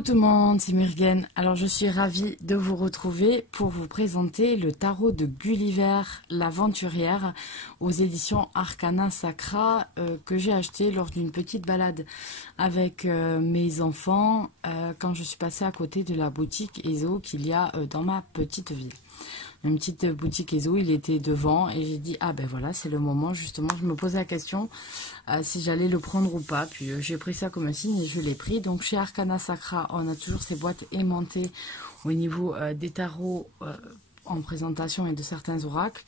Coucou tout le monde, c'est Murgen. Alors je suis ravie de vous retrouver pour vous présenter le tarot de Gulliver l'Aventurière aux éditions Arcana Sacra que j'ai acheté lors d'une petite balade avec mes enfants quand je suis passée à côté de la boutique ESO qu'il y a dans ma petite ville. Une petite boutique ESO, il était devant et j'ai dit ah ben voilà c'est le moment justement. Je me posais la question si j'allais le prendre ou pas, puis j'ai pris ça comme un signe et je l'ai pris. Donc chez Arcana Sacra on a toujours ces boîtes aimantées au niveau des tarots en présentation et de certains oracles,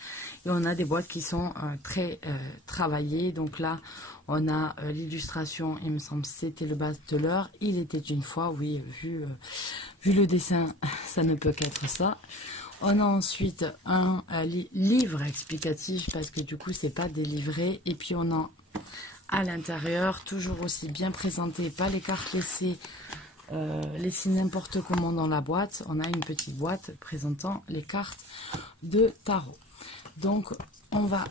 et on a des boîtes qui sont très travaillées. Donc là on a l'illustration, il me semble c'était le bateleur, il était une fois, oui, vu le dessin ça ne peut qu'être ça. On a ensuite un livre explicatif parce que du coup c'est pas des livrets, et puis on a à l'intérieur toujours aussi bien présenté, pas les cartes laissées n'importe comment dans la boîte. On a une petite boîte présentant les cartes de tarot. Donc on va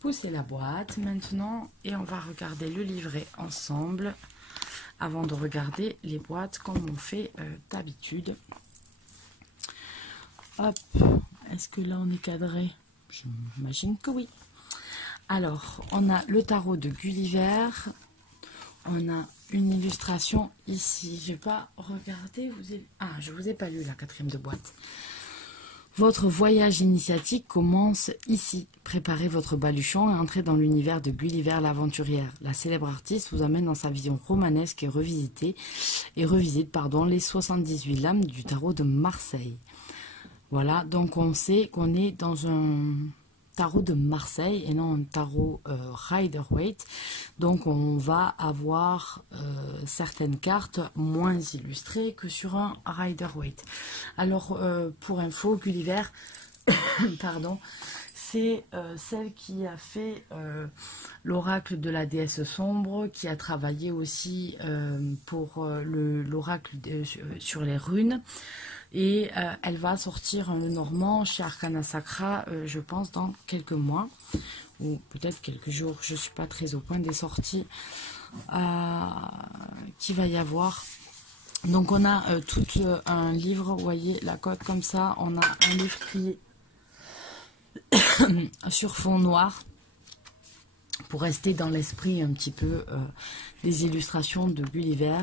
pousser la boîte maintenant et on va regarder le livret ensemble avant de regarder les boîtes comme on fait d'habitude. Hop, est-ce que là on est cadré? J'imagine que oui. Alors, on a le tarot de Gulliver. On a une illustration ici. Je vais pas regarder. Je vous ai pas lu la quatrième de boîte. Votre voyage initiatique commence ici. Préparez votre baluchon et entrez dans l'univers de Gulliver l'Aventurière. La célèbre artiste vous amène dans sa vision romanesque et revisite les 78 lames du tarot de Marseille. Voilà, donc on sait qu'on est dans un tarot de Marseille et non un tarot Rider-Waite. Donc on va avoir certaines cartes moins illustrées que sur un Rider-Waite. Alors pour info, Gulliver, pardon, c'est celle qui a fait l'oracle de la déesse sombre, qui a travaillé aussi pour l'oracle sur les runes. Et elle va sortir le Normand chez Arcana Sacra, je pense, dans quelques mois, ou peut-être quelques jours. Je ne suis pas très au point des sorties qu'il va y avoir. Donc on a tout un livre, vous voyez la cote comme ça. On a un livre qui est sur fond noir, pour rester dans l'esprit un petit peu des illustrations de Gulliver.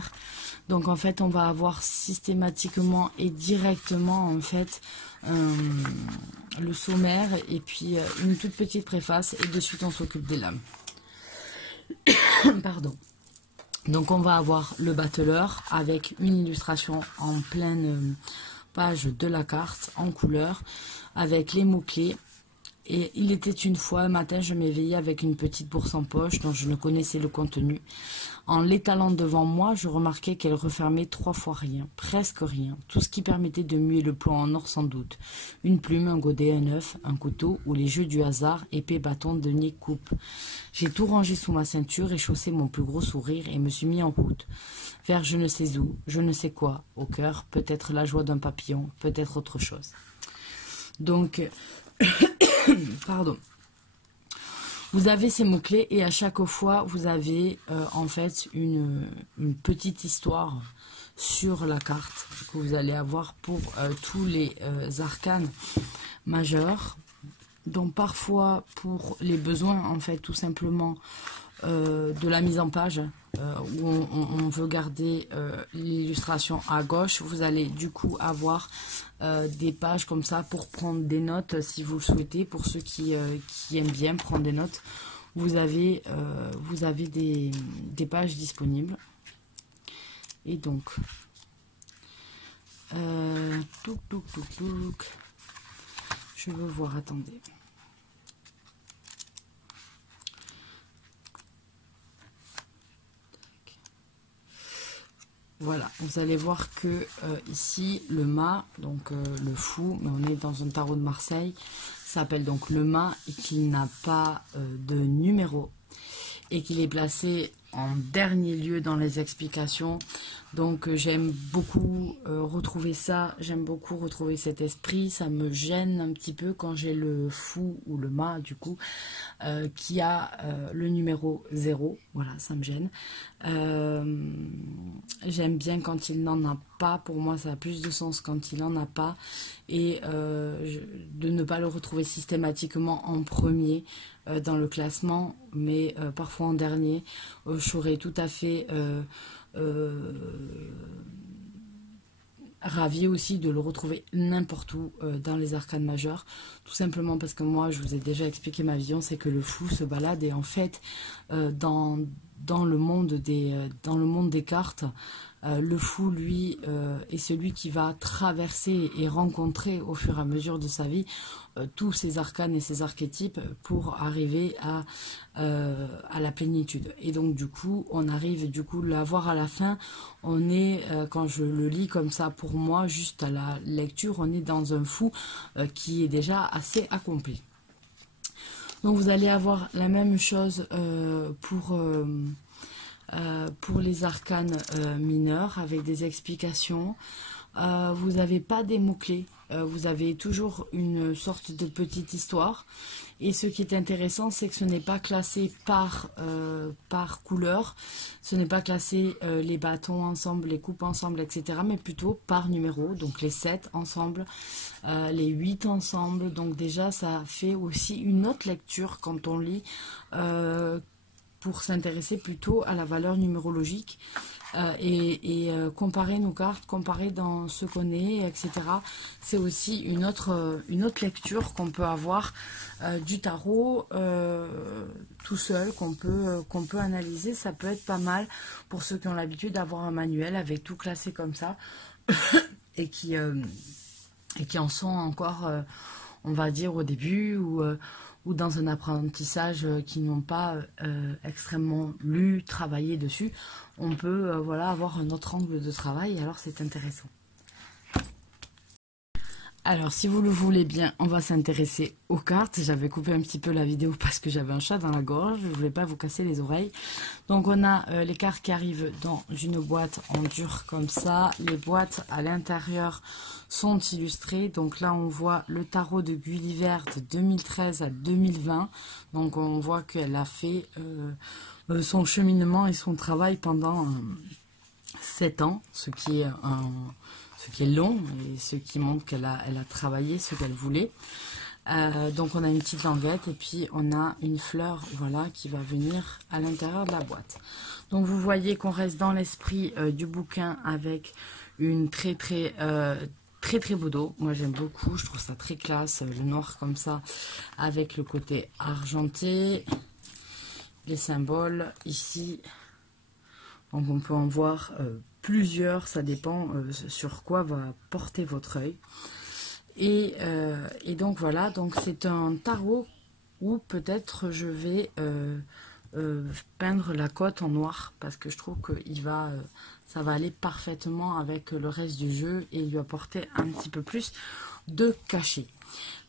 Donc en fait on va avoir systématiquement et directement en fait le sommaire et puis une toute petite préface, et de suite on s'occupe des lames. Pardon. Donc on va avoir le bateleur avec une illustration en pleine page de la carte en couleur avec les mots-clés. Et il était une fois, un matin, je m'éveillais avec une petite bourse en poche dont je ne connaissais le contenu. En l'étalant devant moi, je remarquais qu'elle refermait 3 fois rien, presque rien, tout ce qui permettait de muer le plomb en or sans doute. Une plume, un godet, un œuf, un couteau, ou les jeux du hasard, épée, bâton, denier, coupe. J'ai tout rangé sous ma ceinture et chaussé mon plus gros sourire et me suis mis en route. Vers je ne sais où, je ne sais quoi, au cœur, peut-être la joie d'un papillon, peut-être autre chose. Donc... Pardon. Vous avez ces mots-clés et à chaque fois, vous avez en fait une petite histoire sur la carte que vous allez avoir pour tous les arcanes majeurs. Donc parfois, pour les besoins, en fait, tout simplement, de la mise en page, où on veut garder l'illustration à gauche, vous allez du coup avoir des pages comme ça pour prendre des notes si vous le souhaitez. Pour ceux qui aiment bien prendre des notes, vous avez des pages disponibles. Et donc je veux voir, attendez. Voilà, vous allez voir que ici, le mât, donc le fou, mais on est dans un tarot de Marseille, s'appelle donc le mât et qu'il n'a pas de numéro et qu'il est placé en dernier lieu dans les explications. Donc j'aime beaucoup retrouver ça, j'aime beaucoup retrouver cet esprit. Ça me gêne un petit peu quand j'ai le fou ou le mât du coup qui a le numéro 0. Voilà, ça me gêne. J'aime bien quand il n'en a pas. Pour moi ça a plus de sens quand il n'en a pas. Et de ne pas le retrouver systématiquement en premier dans le classement, mais parfois en dernier. Je serais tout à fait ravie aussi de le retrouver n'importe où dans les arcanes majeures, tout simplement parce que moi je vous ai déjà expliqué ma vision, c'est que le fou se balade et en fait dans le monde des cartes, le fou lui est celui qui va traverser et rencontrer au fur et à mesure de sa vie tous ces arcanes et ces archétypes pour arriver à la plénitude. Et donc du coup on arrive du coup à voir à la fin, on est quand je le lis comme ça, pour moi juste à la lecture, on est dans un fou qui est déjà assez accompli. Donc vous allez avoir la même chose pour les arcanes mineurs avec des explications. Vous n'avez pas des mots-clés, vous avez toujours une sorte de petite histoire. Et ce qui est intéressant, c'est que ce n'est pas classé par couleur, ce n'est pas classé les bâtons ensemble, les coupes ensemble, etc. Mais plutôt par numéro, donc les 7 ensemble, les 8 ensemble. Donc déjà, ça fait aussi une autre lecture quand on lit pour s'intéresser plutôt à la valeur numérologique et comparer nos cartes, comparer dans ce qu'on est, etc. C'est aussi une autre lecture qu'on peut avoir du tarot tout seul, qu'on peut analyser. Ça peut être pas mal pour ceux qui ont l'habitude d'avoir un manuel avec tout classé comme ça et qui en sont encore, on va dire, au début ou dans un apprentissage qui n'ont pas extrêmement lu, travaillé dessus. On peut voilà, avoir un autre angle de travail, alors c'est intéressant. Alors, si vous le voulez bien, on va s'intéresser aux cartes. J'avais coupé un petit peu la vidéo parce que j'avais un chat dans la gorge. Je ne voulais pas vous casser les oreilles. Donc, on a les cartes qui arrivent dans une boîte en dur comme ça. Les boîtes à l'intérieur sont illustrées. Donc là, on voit le tarot de Gulliver de 2013 à 2020. Donc, on voit qu'elle a fait son cheminement et son travail pendant 7 ans, ce qui est long et ce qui montre qu'elle a travaillé ce qu'elle voulait. Donc on a une petite languette et puis on a une fleur, voilà, qui va venir à l'intérieur de la boîte. Donc vous voyez qu'on reste dans l'esprit du bouquin avec une très beau dos. Moi j'aime beaucoup, je trouve ça très classe, le noir comme ça avec le côté argenté, les symboles ici. Donc on peut en voir plusieurs, ça dépend sur quoi va porter votre œil. Et donc voilà, donc c'est un tarot où peut-être je vais peindre la cote en noir parce que je trouve que ça va aller parfaitement avec le reste du jeu et lui apporter un petit peu plus de cachet.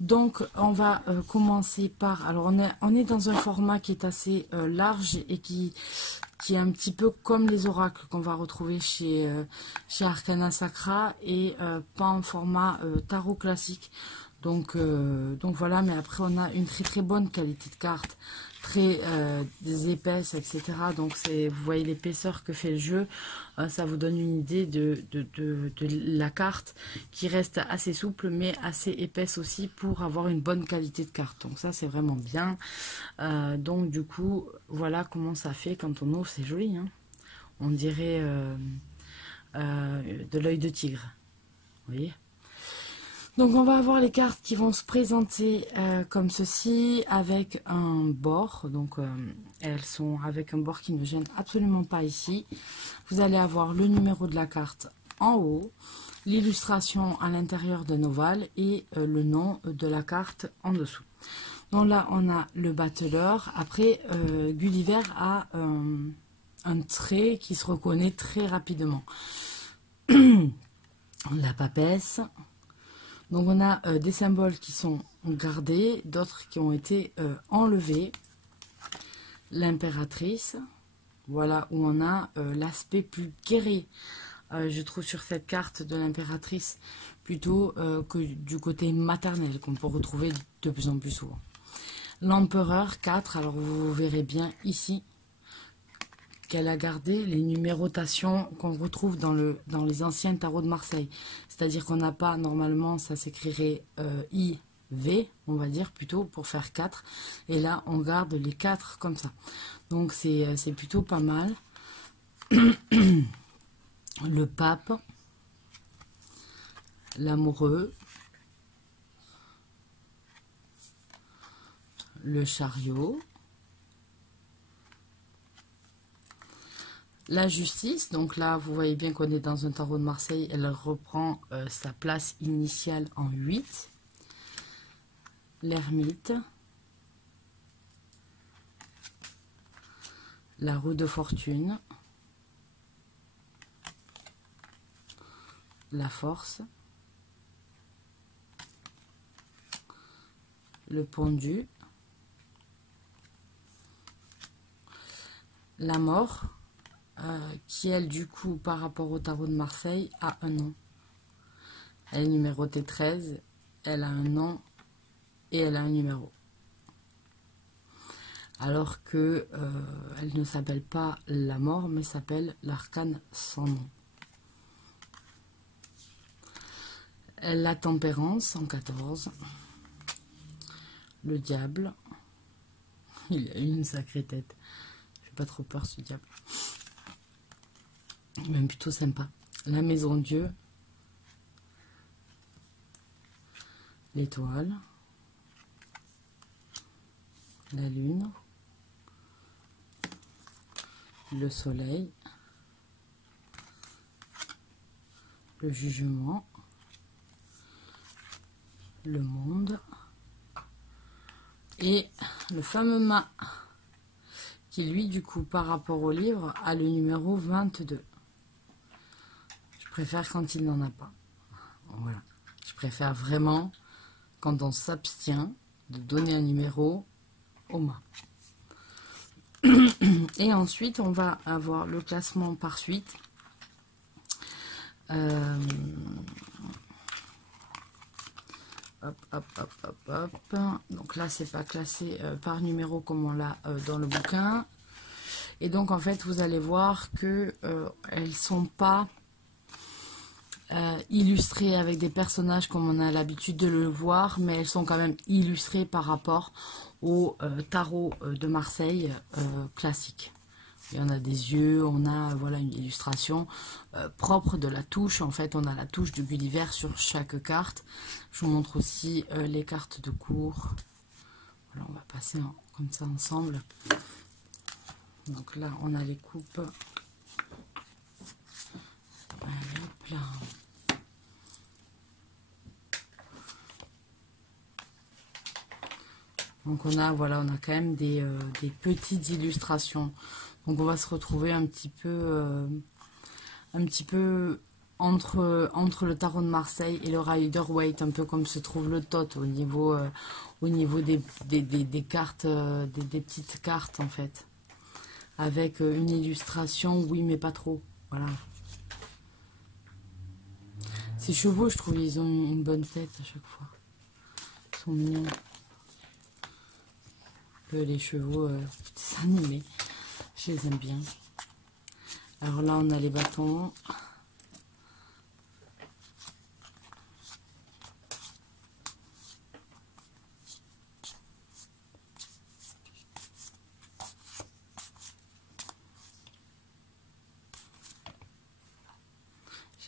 Donc on va commencer par, alors on est dans un format qui est assez large et qui est un petit peu comme les oracles qu'on va retrouver chez Arcana Sacra et pas en format tarot classique. Donc voilà, mais après on a une très bonne qualité de carte, très épaisse, etc. Donc vous voyez l'épaisseur que fait le jeu, ça vous donne une idée de la carte qui reste assez souple mais assez épaisse aussi pour avoir une bonne qualité de carte. Donc ça c'est vraiment bien. Donc du coup voilà comment ça fait quand on ouvre, c'est joli, hein. On dirait de l'œil de tigre, vous voyez. Donc on va avoir les cartes qui vont se présenter comme ceci, avec un bord. Donc elles sont avec un bord qui ne gêne absolument pas ici. Vous allez avoir le numéro de la carte en haut, l'illustration à l'intérieur d'un ovale et le nom de la carte en dessous. Donc là on a le battleur. Après Gulliver a un trait qui se reconnaît très rapidement. La papesse. Donc on a des symboles qui sont gardés, d'autres qui ont été enlevés. L'impératrice, vous Voilà où on a l'aspect plus guerrier, je trouve, sur cette carte de l'impératrice, plutôt que du côté maternel, qu'on peut retrouver de plus en plus souvent. L'empereur 4, alors vous verrez bien ici qu'elle a gardé les numérotations qu'on retrouve dans les anciens tarots de Marseille. C'est-à-dire qu'on n'a pas, normalement, ça s'écrirait IV, on va dire, plutôt, pour faire 4. Et là, on garde les 4 comme ça. Donc, c'est plutôt pas mal. Le pape, l'amoureux, le chariot, la justice. Donc là, vous voyez bien qu'on est dans un tarot de Marseille. Elle reprend sa place initiale en 8. L'ermite, la roue de fortune, la force, le pendu, la mort, qui elle, du coup, par rapport au tarot de Marseille, a un nom. Elle est numérotée 13, elle a un nom et elle a un numéro. Alors que elle ne s'appelle pas la mort, mais s'appelle l'arcane sans nom. La tempérance en 14. Le diable. Il a une sacrée tête. Je fais pas trop peur, ce diable. Même plutôt sympa. La maison Dieu. L'étoile. La lune. Le soleil. Le jugement. Le monde. Et le fameux mât, qui lui, du coup, par rapport au livre, a le numéro 22. Je préfère quand il n'en a pas. Voilà. Je préfère vraiment, quand on s'abstient, de donner un numéro au mât. Et ensuite, on va avoir le classement par suite. Hop, hop, hop, hop, hop. Donc là, c'est pas classé par numéro comme on l'a dans le bouquin. Et donc, en fait, vous allez voir que elles sont pas illustrées avec des personnages comme on a l'habitude de le voir, mais elles sont quand même illustrées par rapport au tarot de Marseille classique. Il y en a des yeux, on a voilà une illustration propre de la touche. En fait, on a la touche de Gulliver sur chaque carte. Je vous montre aussi les cartes de cours. Voilà, on va passer comme ça ensemble. Donc là, on a les coupes. Allez, hop là. Donc on a voilà, on a quand même des petites illustrations. Donc on va se retrouver un petit peu entre le tarot de Marseille et le Rider-Waite, un peu comme se trouve le Tot au niveau des cartes, des petites cartes en fait, avec une illustration, oui mais pas trop. Voilà. Ces chevaux, je trouve, ils ont une bonne tête à chaque fois. Ils sont mignons. Les chevaux petits animés, je les aime bien. Alors là on a les bâtons,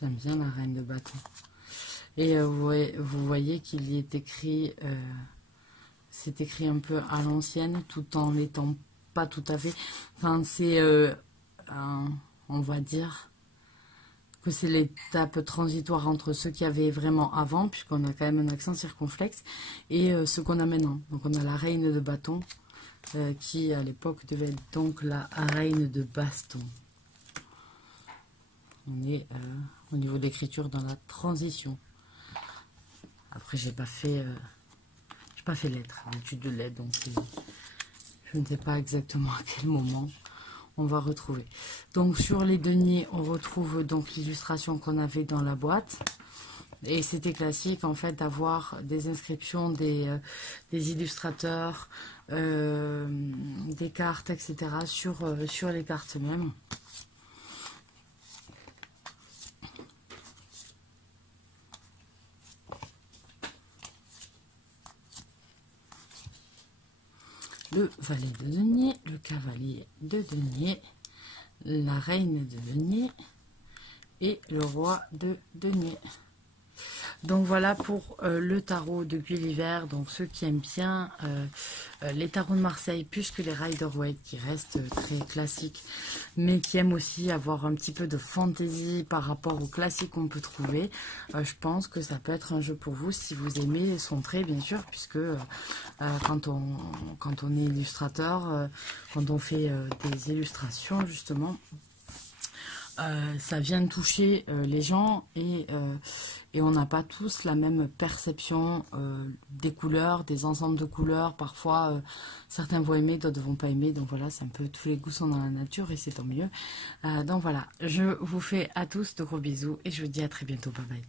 j'aime bien la reine de bâton. Et vous voyez qu'il y est écrit c'est écrit un peu à l'ancienne, tout en n'étant pas tout à fait. Enfin, c'est, on va dire, que c'est l'étape transitoire entre ce qu'il y avait vraiment avant, puisqu'on a quand même un accent circonflexe, et ce qu'on a maintenant. Donc on a la reine de bâton, qui à l'époque devait être donc la reine de baston. On est au niveau de l'écriture dans la transition. Après, j'ai pas fait lettres, l'étude de lettres, donc je ne sais pas exactement à quel moment on va retrouver. Donc sur les deniers, on retrouve donc l'illustration qu'on avait dans la boîte. Et c'était classique en fait d'avoir des inscriptions des illustrateurs, des cartes, etc. sur les cartes même. Le valet de denier, le cavalier de denier, la reine de denier et le roi de denier. Donc voilà pour le tarot de Gulliver. Donc ceux qui aiment bien les tarots de Marseille plus que les Rider-Waite qui restent très classiques, mais qui aiment aussi avoir un petit peu de fantaisie par rapport aux classiques qu'on peut trouver, je pense que ça peut être un jeu pour vous si vous aimez son trait, bien sûr, puisque quand on est illustrateur, quand on fait des illustrations justement, ça vient toucher les gens et on n'a pas tous la même perception des couleurs, des ensembles de couleurs. Parfois, certains vont aimer, d'autres vont pas aimer. Donc voilà, c'est un peu tous les goûts sont dans la nature et c'est tant mieux. Donc voilà, je vous fais à tous de gros bisous et je vous dis à très bientôt. Bye bye.